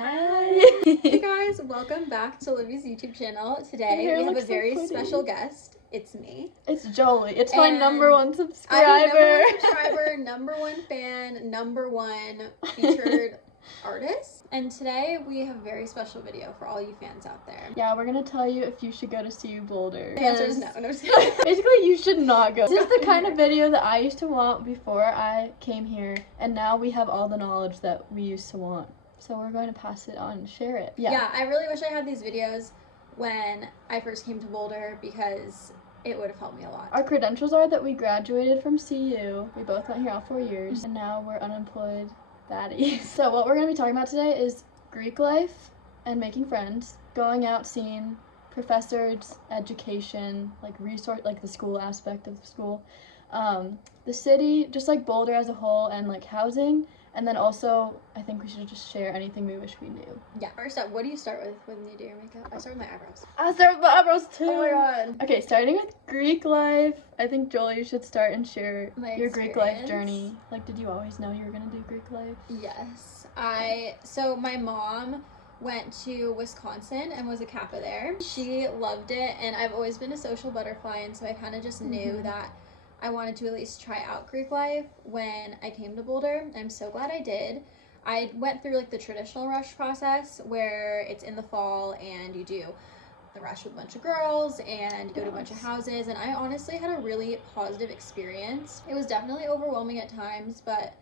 Hi! Hey guys, welcome back to Libby's YouTube channel. Today we have a very special guest. It's me. It's Jolie. It's my number one subscriber. I'm number one subscriber, number one fan, number one featured artist. And today we have a very special video for all you fans out there. Yeah, we're gonna tell you if you should go to CU Boulder. The answer is no. Basically, you should not go. This is the kind of video that I used to want before I came here, and now we have all the knowledge that we used to want. So we're going to pass it on and share it. Yeah, I really wish I had these videos when I first came to Boulder because it would have helped me a lot. Our credentials are that we graduated from CU. We both went here all 4 years, and now we're unemployed baddies. So what we're going to be talking about today is Greek life and making friends, going out, seeing professors, education, like resource, like the school aspect of the school, the city, just like Boulder as a whole, and like housing. And then also, I think we should just share anything we wish we knew. Yeah. First up, what do you start with when you do your makeup? I start with my eyebrows. I start with my eyebrows too. Oh my god. Okay, starting with Greek life, I think Jolie should start and share your Greek life journey. Like, did you always know you were gonna do Greek life? Yes. So my mom went to Wisconsin and was a Kappa there. She loved it, and I've always been a social butterfly, and so I kind of just knew that I wanted to at least try out Greek life when I came to Boulder. I'm so glad I did. I went through like the traditional rush process where it's in the fall and you do the rush with a bunch of girls and go to a bunch of houses, and I honestly had a really positive experience. It was definitely overwhelming at times, but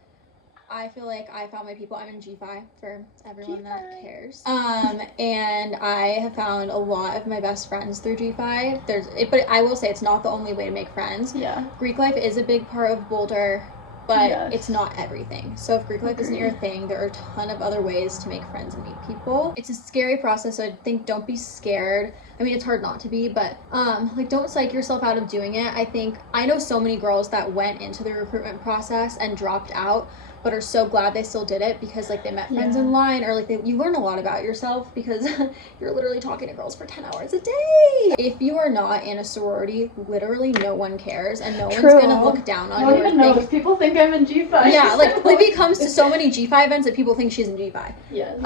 I feel like I found my people. I'm in G5 for everyone that cares. And I have found a lot of my best friends through G5. But I will say it's not the only way to make friends. Yeah. Greek life is a big part of Boulder, but it's not everything. So if Greek life isn't your thing, there are a ton of other ways to make friends and meet people. It's a scary process, so I think don't be scared. I mean, it's hard not to be, but like don't psych yourself out of doing it. I know so many girls that went into the recruitment process and dropped out, but are so glad they still did it because like they met friends in line, or like you learn a lot about yourself because you're literally talking to girls for 10 hours a day. If you are not in a sorority, literally no one cares, and no one's gonna look down on you. I don't even know if people think I'm in G5. Yeah, like Libby comes to so many G5 events that people think she's in G5. Yes.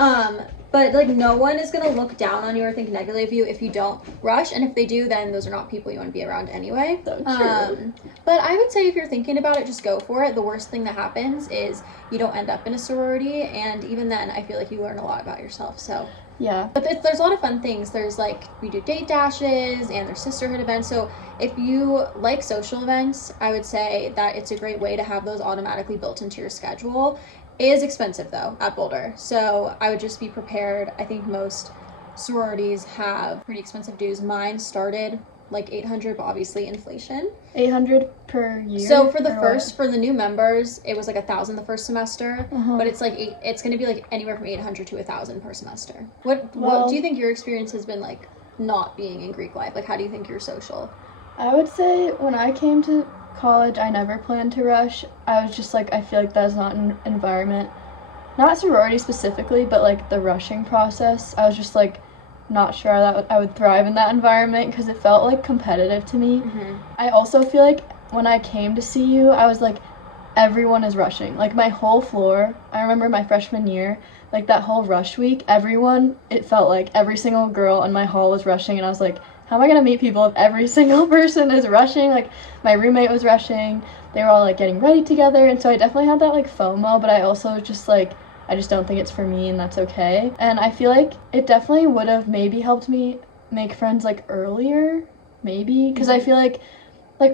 But like no one is gonna look down on you or think negatively of you if you don't rush, and if they do, then those are not people you want to be around anyway. So true. But I would say if you're thinking about it, just go for it. The worst thing that happens is you don't end up in a sorority, and even then I feel like you learn a lot about yourself. So yeah. But there's a lot of fun things. There's like, we do date dashes and there's sisterhood events. So if you like social events, I would say that it's a great way to have those automatically built into your schedule. It is expensive though at Boulder, so I would just be prepared. I think most sororities have pretty expensive dues. Mine started like $800, but obviously inflation. $800 per year. So for the new members, it was like $1,000 the first semester, but it's like it's going to be like anywhere from $800 to $1,000 per semester. What do you think your experience has been like not being in Greek life? Like, how do you think you're social? I would say when I came to college, I never planned to rush. I was just like, I feel like that's not an environment, not sorority specifically, but like the rushing process. I was just like not sure that I would thrive in that environment because it felt like competitive to me. I also feel like when I came to CU, I was like, everyone is rushing. Like my whole floor, I remember my freshman year, like that whole rush week, it felt like every single girl in my hall was rushing, and I was like, how am I gonna meet people if every single person is rushing? Like my roommate was rushing, they were all like getting ready together, and so I definitely had that like FOMO, but I also just like, I just don't think it's for me, and that's okay. And I feel like it definitely would have maybe helped me make friends like earlier, maybe, because I feel like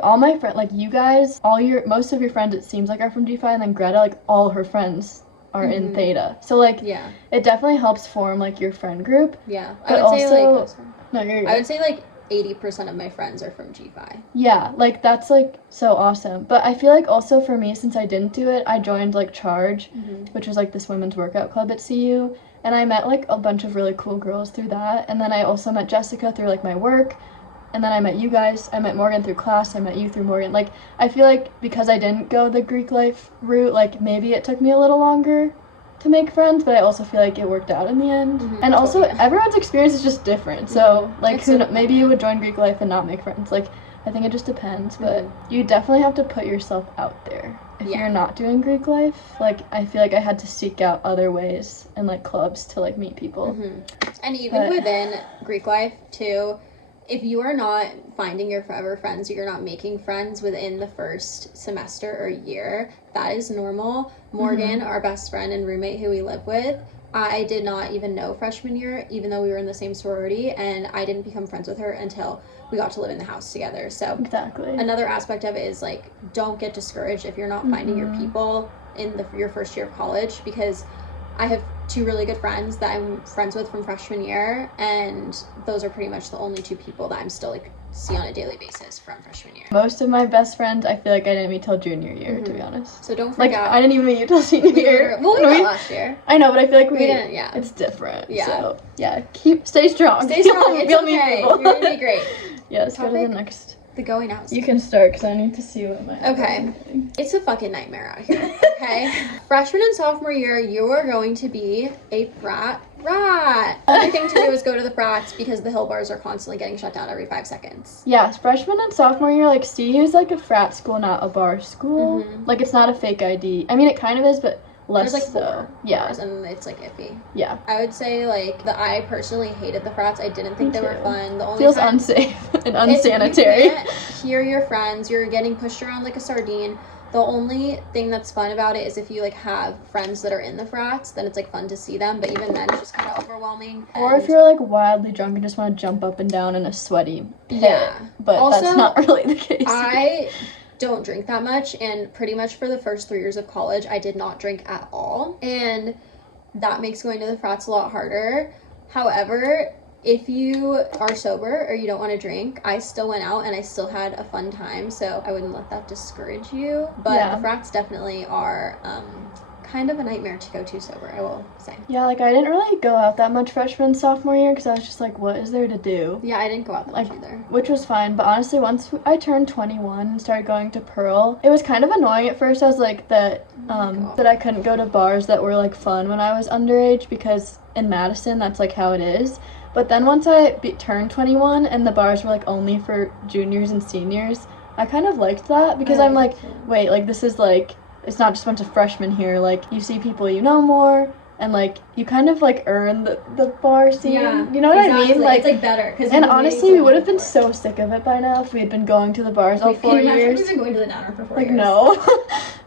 all my friends, like you guys, most of your friends it seems like are from G5, and then Greta, like all her friends are in Theta. So like it definitely helps form like your friend group. Yeah. But I would say like 80% of my friends are from G5. Yeah, like that's like so awesome. But I feel like also for me, since I didn't do it, I joined like Charge, which was like this women's workout club at CU, and I met like a bunch of really cool girls through that. And then I also met Jessica through like my work, and then I met you guys. I met Morgan through class. I met you through Morgan. Like I feel like because I didn't go the Greek life route, like maybe it took me a little longer to make friends, but I also feel like it worked out in the end. And also everyone's experience is just different. So like maybe you would join Greek life and not make friends. Like I think it just depends, but you definitely have to put yourself out there. If you're not doing Greek life, like, I feel like I had to seek out other ways and, like, clubs to, like, meet people. And even within Greek life, too, if you are not finding your forever friends, you're not making friends within the first semester or year, that is normal. Morgan, our best friend and roommate who we live with, I did not even know freshman year, even though we were in the same sorority, and I didn't become friends with her until we got to live in the house together. So another aspect of it is, like, don't get discouraged if you're not finding your people in your first year of college, because I have 2 really good friends that I'm friends with from freshman year, and those are pretty much the only 2 people that I'm still, like, see on a daily basis from freshman year. Most of my best friends, I feel like I didn't meet till junior year, to be honest. So don't freak out. I didn't even meet you till senior year. Well, we met last year. I know, but I feel like we didn't, it's different. Yeah. So, stay strong. Stay strong. It's okay. You're going to be great. Let's go to the next. The going out. You can start, because I need to see what my... Okay. It's a fucking nightmare out here, okay? Freshman and sophomore year, you are going to be a frat rat. Only thing to do is go to the frats, because the hill bars are constantly getting shut down every 5 seconds. Yes, freshman and sophomore year, like, CU is like a frat school, not a bar school. Like, it's not a fake ID. I mean, it kind of is, but less There's, like, 4 Yeah. bars, and it's, like, iffy. Yeah. I would say, like, I personally hated the frats. I didn't think they were fun. The only Feels unsafe and unsanitary. You can't hear your friends. You're getting pushed around like a sardine. The only thing that's fun about it is if you, like, have friends that are in the frats, then it's, like, fun to see them. But even then, it's just kind of overwhelming. Or if you're, like, wildly drunk and just want to jump up and down in a sweaty pit. Yeah. But also, that's not really the case. I don't drink that much, and pretty much for the first 3 years of college, I did not drink at all. And that makes going to the frats a lot harder. However, if you are sober or you don't want to drink, I still went out and I still had a fun time, so I wouldn't let that discourage you. But the frats definitely are kind of a nightmare to go to sober, I will say. Yeah, like, I didn't really go out that much freshman, sophomore year, because I was just like, what is there to do? Yeah, I didn't go out that much either. Which was fine, but honestly, once I turned 21 and started going to Pearl, it was kind of annoying at first. I was like, that I couldn't go to bars that were, like, fun when I was underage, because in Madison, that's, like, how it is. But then once I turned 21 and the bars were, like, only for juniors and seniors, I kind of liked that, because I'm like, wait, like, this is, like, it's not just a bunch of freshmen here. Like, you see people you know more, and, like, you kind of, like, earn the bar scene. Yeah, you know what I mean? Like, it's, like, better. And honestly, we would have been so sick of it by now if we had been going to the bars all 4 years. We've been going to the Downer for 4 years. Like, no.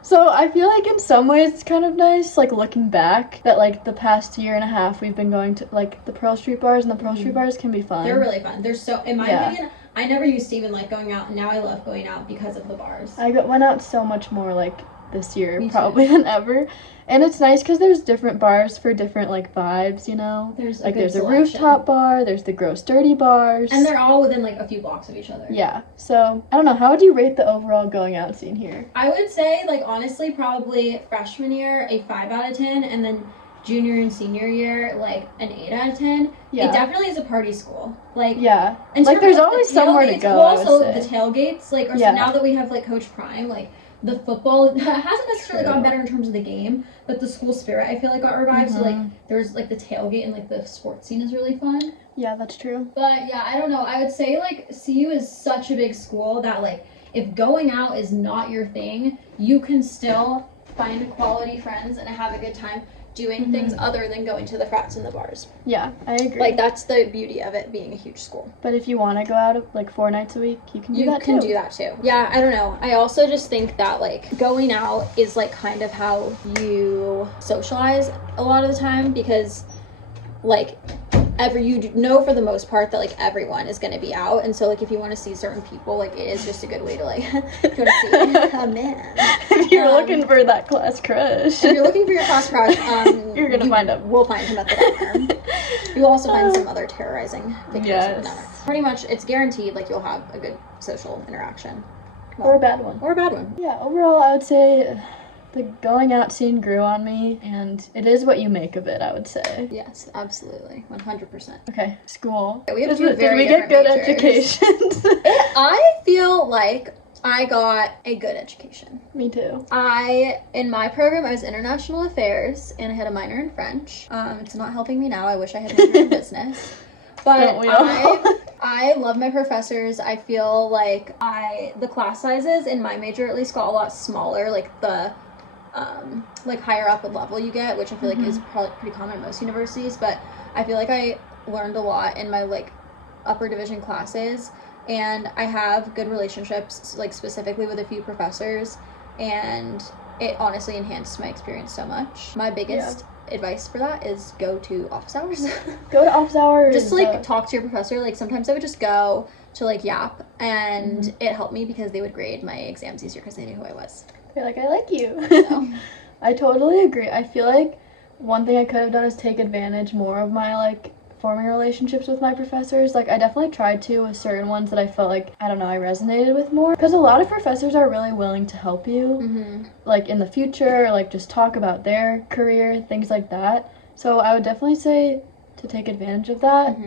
So I feel like in some ways it's kind of nice, like, looking back, that, like, the past year and a half we've been going to, like, the Pearl Street bars, and the Pearl Street bars can be fun. They're really fun. They're so, in my opinion, I never used to even like going out, and now I love going out because of the bars. I went out so much more, like, this year probably than ever, and it's nice because there's different bars for different, like, vibes, you know. There's a rooftop bar, there's the gross dirty bars, and they're all within, like, a few blocks of each other. Yeah, so I don't know, how would you rate the overall going out scene here? I would say, like, honestly, probably freshman year a 5 out of 10, and then junior and senior year, like, an 8 out of 10. Yeah. It definitely is a party school. Like, yeah, like, there's always somewhere to go. Also, the tailgates, like, or so now that we have, like, Coach Prime, like, the football hasn't necessarily gotten better in terms of the game, but the school spirit, I feel like, got revived. So, like, there's, like, the tailgate and, like, the sports scene is really fun. Yeah, that's true. But, yeah, I don't know. I would say, like, CU is such a big school that, like, if going out is not your thing, you can still find quality friends and have a good time doing things other than going to the frats and the bars. Yeah, I agree. Like, that's the beauty of it being a huge school. But if you want to go out, like, 4 nights a week, you can do that too. You can do that too. Yeah, I don't know. I also just think that, like, going out is, like, kind of how you socialize a lot of the time, because, like, you know for the most part that, like, everyone is going to be out, and so, like, if you want to see certain people, like, it is just a good way to, like, go to see a man. If you're looking for that class crush. If you're looking for your class crush, you're going to find him. We'll find him at the Downer. You'll also find some other terrorizing pictures at the Downer. Pretty much, it's guaranteed, like, you'll have a good social interaction. Or a bad one. Or a bad one. Yeah, overall, I would say the going out scene grew on me, and it is what you make of it, I would say. Yes, absolutely. 100%. Okay, school. We have Did we get good educations? I feel like I got a good education. Me too. In my program, I was international affairs, and I had a minor in French. It's not helping me now. I wish I had a major in business. But I love my professors. I feel like the class sizes in my major at least got a lot smaller, like the like higher up a level you get, which I feel like is probably pretty common at most universities, but I feel like I learned a lot in my like upper division classes, and I have good relationships like specifically with a few professors, and it honestly enhanced my experience so much. My biggest advice for that is go to office hours. Go to office hours. Just to, like, talk to your professor. Like, sometimes I would just go to, like, Yap, and it helped me because they would grade my exams easier because they knew who I was. They're like, I like you. So. I totally agree. I feel like one thing I could have done is take advantage more of my, like, forming relationships with my professors. Like, I definitely tried to with certain ones that I felt like, I don't know, I resonated with more. Because a lot of professors are really willing to help you, like, in the future, or, like, just talk about their career, things like that. So I would definitely say to take advantage of that.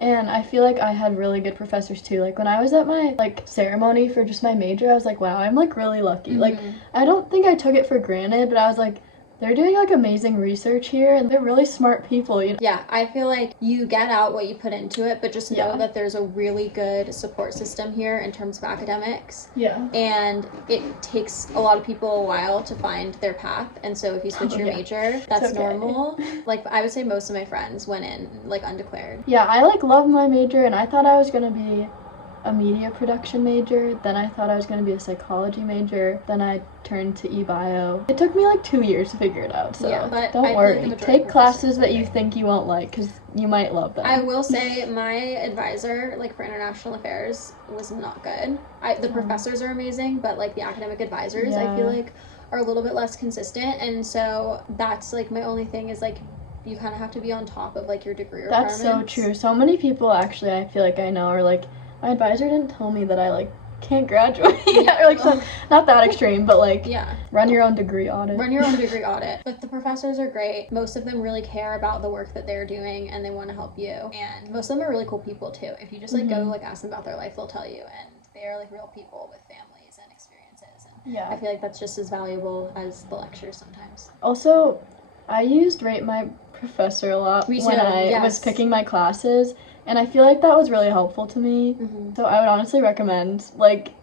And I feel like I had really good professors too. Like, when I was at my, like, ceremony for just my major, I was like, wow, I'm, like, really lucky. Like, I don't think I took it for granted, but I was like, they're doing, like, amazing research here, and they're really smart people, you know? Yeah, I feel like you get out what you put into it, but just know that there's a really good support system here in terms of academics. Yeah. And it takes a lot of people a while to find their path, and so if you switch your major, that's normal. Like, I would say most of my friends went in, like, undeclared. Yeah, I, like, love my major, and I thought I was gonna be a media production major, then I thought I was going to be a psychology major, then I turned to eBio. It took me like 2 years to figure it out, so but don't worry. Take classes that you think you won't like, because you might love them. I will say my advisor, like for international affairs, was not good. The professors are amazing, but like the academic advisors, I feel like are a little bit less consistent, and so that's like my only thing is like you kind of have to be on top of like your degree requirements. That's so true. So many people actually I feel like I know are like, my advisor didn't tell me that I, like, can't graduate yet. Or, like, so, not that extreme, but, like, run your own degree audit. Run your own degree audit. But the professors are great. Most of them really care about the work that they're doing, and they want to help you. And most of them are really cool people, too. If you just, like, go, like, ask them about their life, they'll tell you. And they are, like, real people with families and experiences. And I feel like that's just as valuable as the lectures sometimes. Also, I used Rate My Professor a lot when I was picking my classes. And I feel like that was really helpful to me. So I would honestly recommend, like,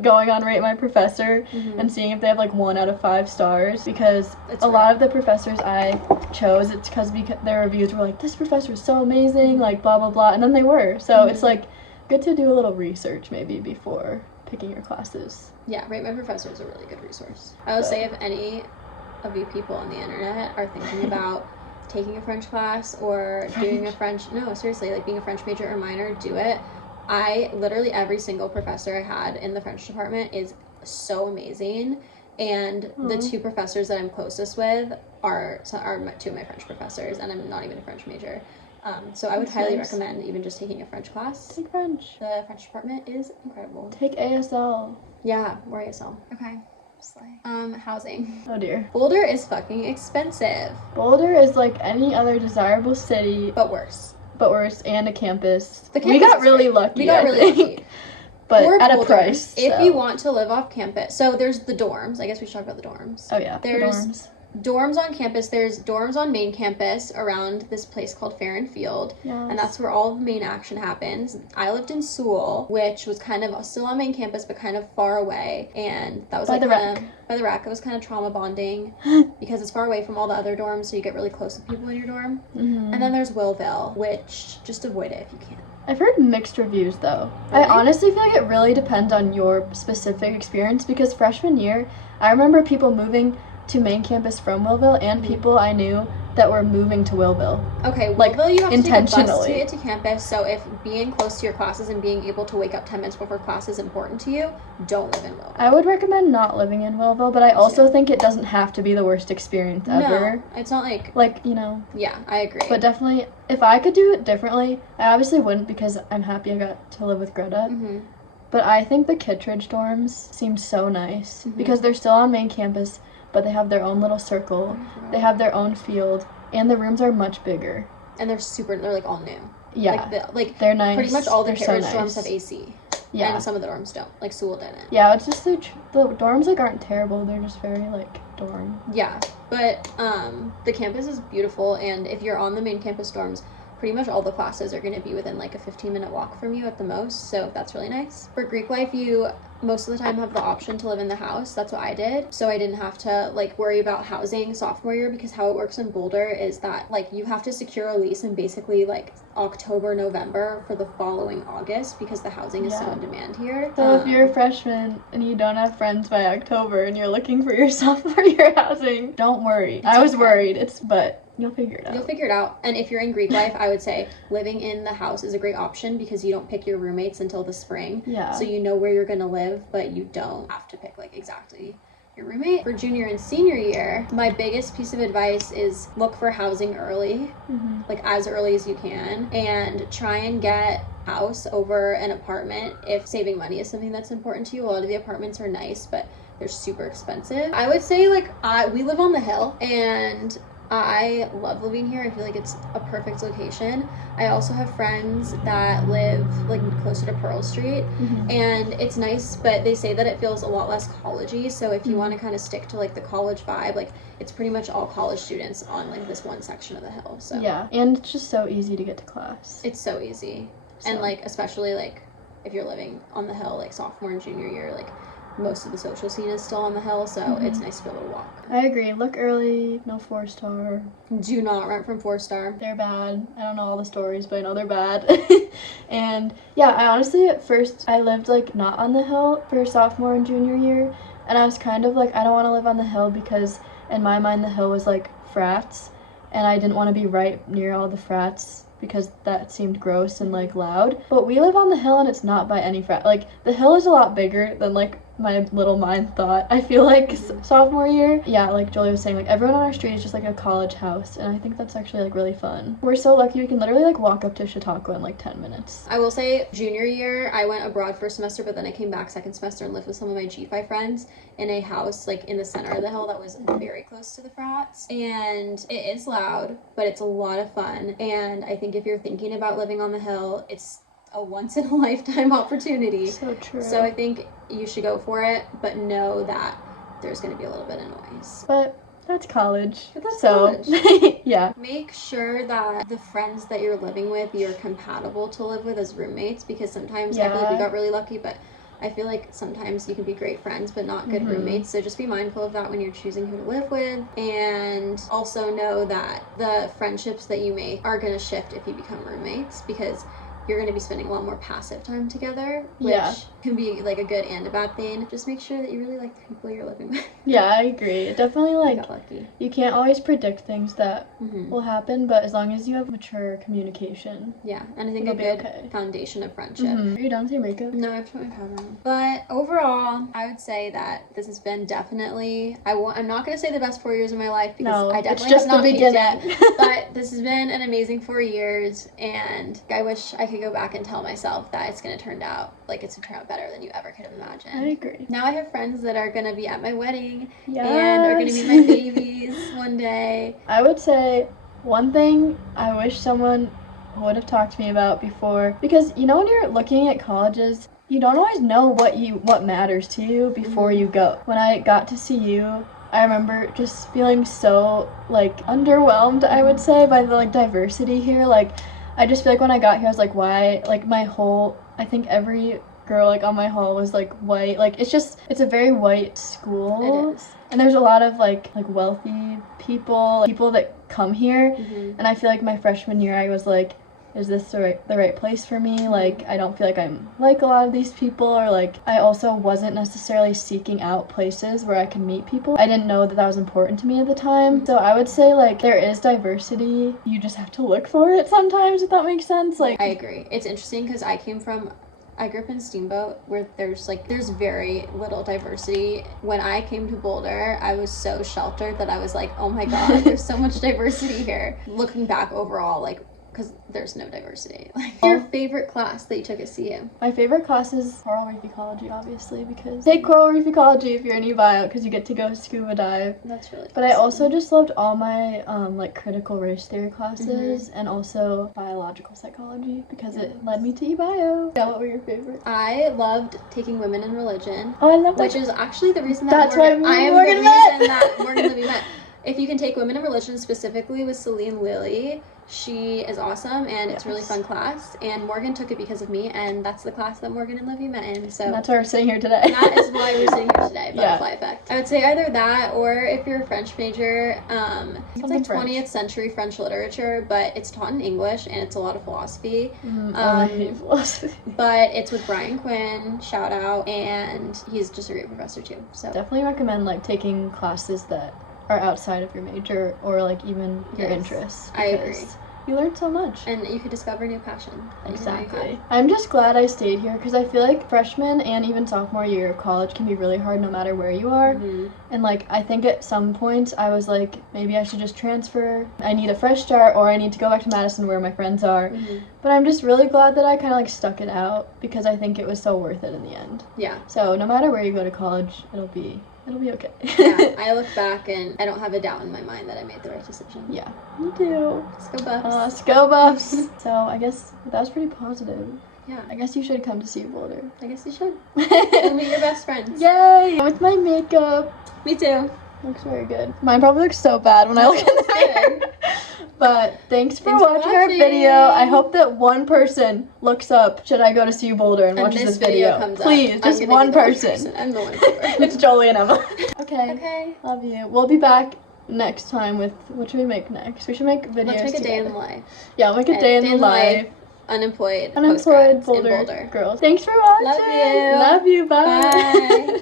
going on Rate My Professor and seeing if they have, like, 1 out of 5 stars. Because a lot of the professors I chose, it's because their reviews were like, this professor is so amazing, like, blah, blah, blah. And then they were. So it's, like, good to do a little research, maybe, before picking your classes. Yeah, Rate My Professor is a really good resource. I would say if any of you people on the internet are thinking about taking a French class or doing like being a French major or minor, do it. Literally every single professor I had in the French department is so amazing, and the 2 professors that I'm closest with are 2 of my French professors, and I'm not even a French major. So I would highly recommend even just taking a French class. Take French. The French department is incredible. Take ASL. Yeah, or ASL. Okay. Housing. Oh dear. Boulder is fucking expensive. Boulder is like any other desirable city. But worse, and a campus. We got really lucky. But at a price. If you want to live off campus, so there's the dorms. I guess we should talk about the dorms. Oh yeah, there's dorms on campus. There's dorms on main campus around this place called Fair and Field, and that's where all of the main action happens. I lived in Sewell, which was kind of still on main campus, but kind of far away, and that was by the rack. It was kind of trauma bonding because it's far away from all the other dorms, so you get really close with people in your dorm. And then there's Willville, which just avoid it if you can. I've heard mixed reviews though. Really? I honestly feel like it really depends on your specific experience, because freshman year, I remember people moving to main campus from Willville and people I knew that were moving to Willville. Okay, Willville, you have to take a bus to get to campus, so if being close to your classes and being able to wake up 10 minutes before class is important to you, don't live in Willville. I would recommend not living in Willville, but I also think it doesn't have to be the worst experience ever. No, it's not like... Like, you know... Yeah, I agree. But definitely, if I could do it differently, I obviously wouldn't, because I'm happy I got to live with Greta. But I think the Kittredge dorms seem so nice, because they're still on main campus, but they have their own little circle, they have their own field, and the rooms are much bigger. And they're like all new. Yeah. They're nice. Pretty much all the Kittredge so dorms have AC. Yeah. And some of the dorms don't. Like Sewell didn't. Yeah, it's just the dorms like aren't terrible, they're just very like dorm. Yeah. But the campus is beautiful, and if you're on the main campus dorms, pretty much all the classes are going to be within like a 15-minute walk from you at the most, so that's really nice. For Greek life, you most of the time have the option to live in the house. That's what I did, so I didn't have to like worry about housing sophomore year, because how it works in Boulder is that like you have to secure a lease in basically like October, November for the following August, because the housing is so in demand here. So if you're a freshman and you don't have friends by October and you're looking for your sophomore year housing, don't worry. I was worried. But you'll figure it out. You'll figure it out. And if you're in Greek life, I would say living in the house is a great option, because you don't pick your roommates until the spring. Yeah. So you know where you're going to live, but you don't have to pick like exactly your roommate. For junior and senior year, my biggest piece of advice is look for housing early, like as early as you can, and try and get house over an apartment if saving money is something that's important to you. A lot of the apartments are nice, but they're super expensive. I would say like we live on the hill, and I love living here. I feel like it's a perfect location. I also have friends that live like closer to Pearl Street, and it's nice, but they say that it feels a lot less college-y. So if you want to kind of stick to like the college vibe, like it's pretty much all college students on like this one section of the hill. So yeah, and it's just so easy to get to class. It's so easy. And like especially like if you're living on the hill like sophomore and junior year, like most of the social scene is still on the hill, so it's nice to be able to walk. I agree. Look early. No 4-star. Do not rent from 4-star. They're bad. I don't know all the stories, but I know they're bad. And yeah, I honestly at first I lived like not on the hill for sophomore and junior year, and I was kind of like, I don't want to live on the hill, because in my mind the hill was like frats, and I didn't want to be right near all the frats because that seemed gross and like loud. But we live on the hill and it's not by any frat. Like the hill is a lot bigger than like my little mind thought. I feel like sophomore year, yeah, like Jolie was saying, like everyone on our street is just like a college house, and I think that's actually like really fun. We're so lucky we can literally like walk up to Chautauqua in like 10 minutes. I will say junior year I went abroad for a semester, but then I came back second semester and lived with some of my G5 friends in a house like in the center of the hill that was very close to the frats, and it is loud, but it's a lot of fun. And I think if you're thinking about living on the hill, it's a once in a lifetime opportunity. So true. So I think you should go for it, but know that there's going to be a little bit of noise. But that's college. But that's so college. Yeah. Make sure that the friends that you're living with, you're compatible to live with as roommates, because sometimes I feel like we got really lucky, but I feel like sometimes you can be great friends but not good roommates. So just be mindful of that when you're choosing who to live with, and also know that the friendships that you make are going to shift if you become roommates, because you're going to be spending a lot more passive time together, which can be like a good and a bad thing. Just make sure that you really like the people you're living with. Yeah, I agree. Definitely like got lucky. You can't always predict things that will happen, but as long as you have mature communication. Yeah, and I think a good foundation of friendship. Are you done with your makeup? No, I have to put my powder on. But overall, I would say that this has been definitely, I'm not going to say the best 4 years of my life, because I definitely it's just have not the beginning. peaked yet. But this has been an amazing 4 years, and I wish I could go back and tell myself that it's going to turn out better than you ever could have imagined. I agree. Now I have friends that are going to be at my wedding and are going to be my babies one day. I would say one thing I wish someone would have talked to me about before, because you know when you're looking at colleges, you don't always know what matters to you before you go. When I got to CU, I remember just feeling so like underwhelmed, I would say, by the like diversity here. Like I just feel like when I got here I was like, why, like I think every girl like on my hall was like white. Like it's a very white school. It is. And there's a lot of like wealthy people that come here. And I feel like my freshman year I was like, is this the right place for me? Like I don't feel like I'm like a lot of these people, or like I also wasn't necessarily seeking out places where I can meet people. I didn't know that was important to me at the time. So I would say like there is diversity, you just have to look for it sometimes, if that makes sense. Like I agree. It's interesting because I grew up in Steamboat, where there's very little diversity. When I came to Boulder, I was so sheltered that I was like, oh my god, there's so much diversity here. Looking back overall, like, because there's no diversity. Like, your favorite class that you took at CU? My favorite class is coral reef ecology, obviously, because take coral reef ecology if you're in bio, because you get to go scuba dive. That's really But I also just loved all my like critical race theory classes, and also biological psychology, because it led me to bio. Yeah, what were your favorites? I loved taking women in religion. Oh, I love that. Which is actually the reason that Morgan met. that Morgan Libby met. If you can take women in religion, specifically with Celine Lilly, She is awesome, and it's a really Yes. fun class. And Morgan took it because of me, and that's the class that Morgan and Livy met in. So And that's why we're sitting here today. that is why we're sitting here today. Yeah. Butterfly effect. I would say either that, or if you're a French major, it's Something like French. 20th century French literature, but it's taught in English, and it's a lot of philosophy. I hate philosophy. But it's with Brian Quinn, shout out, and he's just a great professor too. So Definitely recommend like taking classes that are outside of your major or like even your Yes, interests. I agree. Because you learn so much. and you could discover a new passion. That you didn't know you had. Exactly. I'm just glad I stayed here because I feel like freshman and even sophomore year of college can be really hard no matter where you are. Mhm. And like I think at some points I was like, maybe I should just transfer. I need a fresh start, or I need to go back to Madison where my friends are. Mhm. But I'm just really glad that I kind of like stuck it out because I think it was so worth it in the end. Yeah. So no matter where you go to college, it'll be okay. Yeah, I look back and I don't have a doubt in my mind that I made the right decision. Yeah, me too. Let's go Buffs. Let's go Buffs. So I guess that was pretty positive. Yeah, I guess you should come to CU Boulder. I guess you should. You'll meet your best friends. Yay! With my makeup. Me too. Looks very good. Mine probably looks so bad when I look in the Looks good. mirror. But thanks for Thanks for watching our watching. video. I hope that one person looks up, should I go to CU Boulder and And watches this this video. comes Please, up. I'm just gonna one be the person. I'm the one viewer. It's Jolie and Emma. Okay. Okay. Love you. We'll be back next time with, what should we make next? We should make videos Let's make a day in the together. life. Yeah, we'll make a day in the life. Unemployed Unemployed postgrads in Boulder Boulder. girls. Thanks for watching. Love you. Love you. Bye. Bye.